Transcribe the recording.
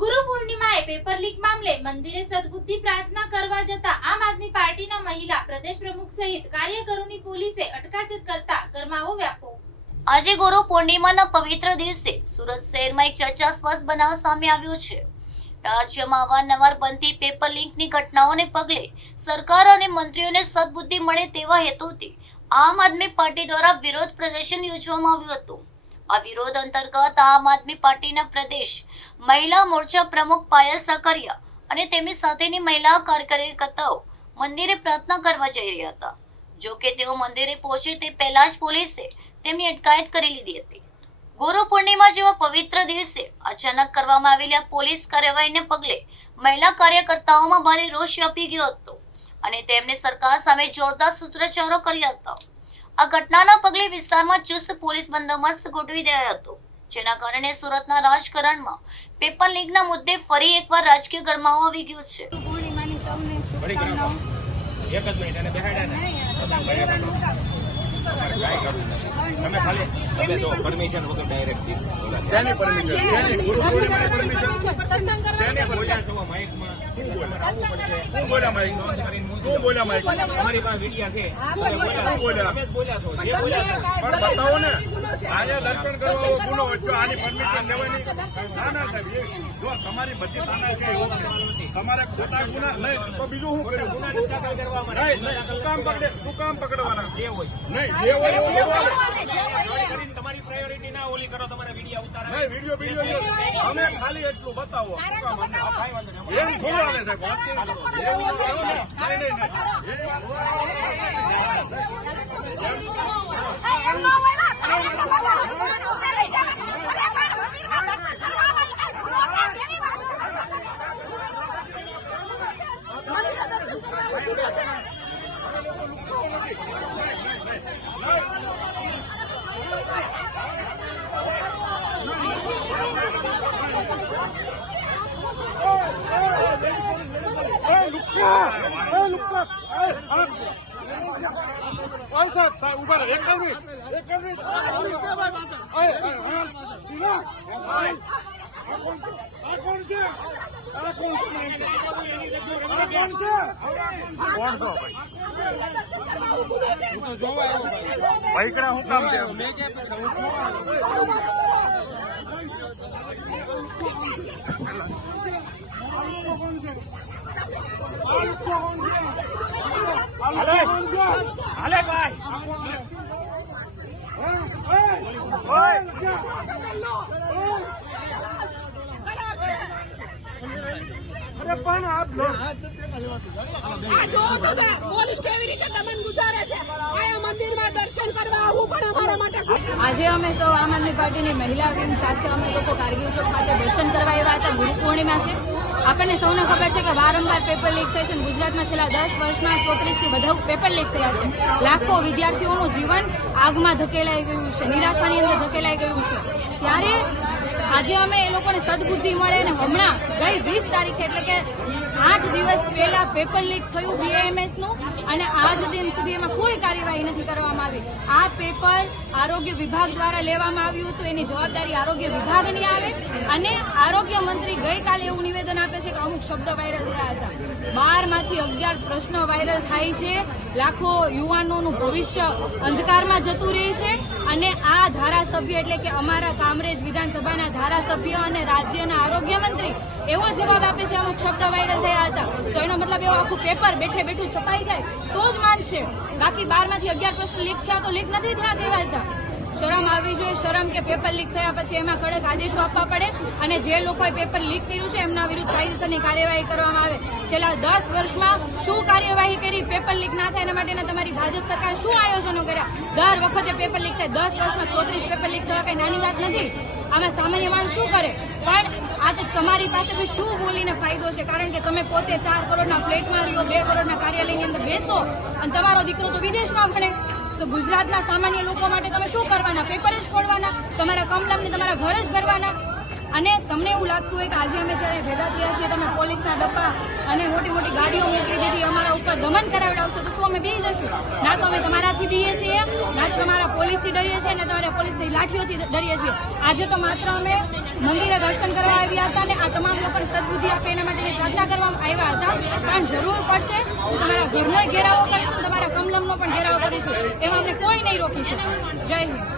ગુરુ પૂર્ણિમાએ paper leak મામલે મંદિરે સદબુદ્ધિ પ્રાર્થના કરવા જતા આમ આદમી પાર્ટીના મહિલા પ્રદેશ પ્રમુખ સહિત કાર્યકરોની પોલીસે અટકાયત કરતા ગરમાવો વ્યાપ્યો। આજે ગુરુ પૂર્ણિમાના પવિત્ર દિવસે સુરત શહેરમાં એક ચર્ચાસ્પદ બનાવ સામે આવ્યો છે। રાજ્યમાં અવારનવાર બનતી પેપર લીકની ઘટનાઓને પગલે સરકાર અને મંત્રીઓને સદબુદ્ધિ મળે તેવા હેતુથી આમ આદમી પાર્ટી દ્વારા વિરોધ પ્રદર્શન યોજવામાં આવ્યું હતું। આ વિરોધ અંતર્ગત આમ આદમી પાર્ટીના પ્રદેશ મહિલા મોરચા પ્રમુખ પાયલ સાકરિયા અને તેમની સાથેની મહિલા કાર્યકર્તાઓ મંદિરે પ્રાર્થના કરવા જઈ રહ્યા હતા। જો કે તેઓ મંદિરે પહોંચે તે પહેલા જ પોલીસે તેમની અટકાયત કરી લીધી હતી। ગુરુ પૂર્ણિમા જેવા પવિત્ર દિવસે અચાનક કરવામાં આવેલી આ પોલીસ કાર્યવાહીને પગલે મહિલા કાર્યકર્તાઓમાં ભારે રોષ વ્યાપી ગયો હતો અને તેમણે સરકાર સામે જોરદાર સૂત્રોચ્ચારો કર્યા હતા। આ ઘટનાના પગલે વિસ્તારમાં ચુસ્ત પોલીસ બંદોબસ્ત ગોઠવી દેવાયો હતો, જેના કારણે સુરતના રાજકારણમાં પેપર લીકના મુદ્દે ફરી એકવાર રાજકીય ગરમાવો આવી ગયો છે। તમે ખાલી તમે તો પરમિશન વગર ડાયરેક્ટ શેની પરમિશન ગુરુ પૂર્ણિમાની પરમિશન શેની બોલ્યા છો માઈકમાં શું બોલ્યા માઈકમાં શું બોલ્યા માઈકમાં તમારી પાસે વિડિયા છે બોલ્યા તમે બોલ્યા છો જે બોલ્યા છો પણ બતાવો ને આયા દર્શન કરવા ગુનો હતો આની પરમિશન લેવાની ના સાહેબ જો તમારી બધી તાના છે તમારે ખોટા ગુના નહીં તો બીજું શું કર્યું ગુના દાખલ કરવામાં નહીં શું કામ પકડવાના જે હોય નહીં જે હોય એવું કરીને તમારી પ્રાયોરિટી ના ઓલી કરો, તમારા વિડિયા ઉતારો નહીં વિડીયો અમે ખાલી એટલું બતાવો શું કામ એમ થોડું હાલે સાહેબ વાત એવું ભાઈકડા હું કામ છે હાલે ભાઈ અરે પણ આપ પોલીસ કેવી રીતે દમન ગુજારે છે? આયા મંદિરમાં દર્શન કરવા આવવું પણ અમારા માટે। આજે અમે સૌ આમ આદમી પાર્ટીની મહિલા વિંગ સાથે અમે લોકો કારગિલ ચોક ખાતે દર્શન કરવા આવ્યા હતા। ગુરુ પૂર્ણિમા છે, આપણને સૌને ખબર છે કે વારંવાર પેપર લીક થાય છે। ગુજરાતમાં છેલ્લા 10 વર્ષમાં 34 થી વધુ પેપર લીક થયા છે। લાખો વિદ્યાર્થીઓનું જીવન આગમાં ધકેલાઈ ગયું છે, નિરાશાની અંદર ધકેલાઈ ગયું છે। ત્યારે આજે અમે એ લોકોને સદબુદ્ધિ મળે અને હમણાં ગઈ 20 તારીખે એટલે કે 8 દિવસ પહેલા પેપર લીક થયું BAMS નું અને આજ દિન સુધી એમાં કોઈ કાર્યવાહી નથી કરવામાં આવી। આ પેપર આરોગ્ય વિભાગ દ્વારા લેવામાં આવ્યું હતું, એની જવાબદારી આરોગ્ય વિભાગની આવે અને આરોગ્ય મંત્રી ગઈકાલે એવું નિવેદન આપે છે કે અમુક શબ્દ વાયરલ થયા હતા। 12 માંથી 11 પ્રશ્નો વાયરલ થાય છે, લાખો યુવાનોનું ભવિષ્ય અંધકારમાં જતું રહે છે અને આ ધારાસભ્ય એટલે કે અમારા કામરેજ વિધાનસભાના ધારાસભ્ય અને રાજ્યના આરોગ્ય મંત્રી એવો જવાબ આપે છે અમુક શબ્દ વાયરલ થયા હતા, તો એનો મતલબ એવો આખું પેપર બેઠે બેઠું છપાઈ જાય તો જ માનશે। બાકી 12 માંથી 11 પ્રશ્નો લીક થયા તો લીક નથી થયા કહેવાતા। શરમ આવવી જોઈએ, શરમ કે પેપર લીક થયા પછી એમાં કડક આદેશો આપવા પડે અને જે લોકોએ પેપર લીક કર્યું છે એમના વિરુદ્ધ કાયદેસરની કાર્યવાહી કરવામાં આવે। છેલ્લા 10 વર્ષમાં શું કાર્યવાહી કરી પેપર લીક ના થાય એના માટેના તમારી ભાજપ સરકારે શું આયોજનો કર્યા? દર વખતે પેપર લીક થાય, 10 વર્ષમાં 34 પેપર લીક થવા કઈ નાની વાત નથી। આમાં સામાન્ય માણસ શું કરે? પણ આ તો તમારી પાસે શું બોલીને ફાયદો છે? કારણ કે તમે પોતે 4 કરોડના ફ્લેટમાં રહ્યો, 2 કરોડના કાર્યાલયની અંદર બેસો અને તમારો દીકરો તો વિદેશમાં ભણે, તો ગુજરાતના સામાન્ય લોકો માટે તમે શું કરવાના? પેપર જ ખોલવાના, તમારા કમલમને તમારા ઘર જ ભરવાના। અને તમને એવું લાગતું હોય કે આજે અમે જ્યારે ભેગા થયા છીએ તમે પોલીસના ડબ્બા અને મોટી મોટી ગાડીઓ મોકલી દીધી, અમારા ઉપર દમન કરાવડાવશો તો શું અમે બી જશું? ના તો અમે તમારાથી બીએ છીએ, ના તો તમારા પોલીસથી ડરીએ છીએ, ના તમારા પોલીસની લાઠીઓથી ડરીએ છીએ। આજે તો માત્ર અમે મંદિરે દર્શન કરવા આવ્યા હતા અને આ તમામ લોકો સદબુદ્ધિ આપે એના માટેની પ્રાર્થના કરવામાં આવ્યા હતા. પણ જરૂર પડશે તો તમારા ઘરનો ઘેરાવો કરીશું, તમારા કમલમનો પણ ઘેરાવો કરીશું. એમાં અમને કોઈ નહીં રોકી શકે. જય હિન્દ.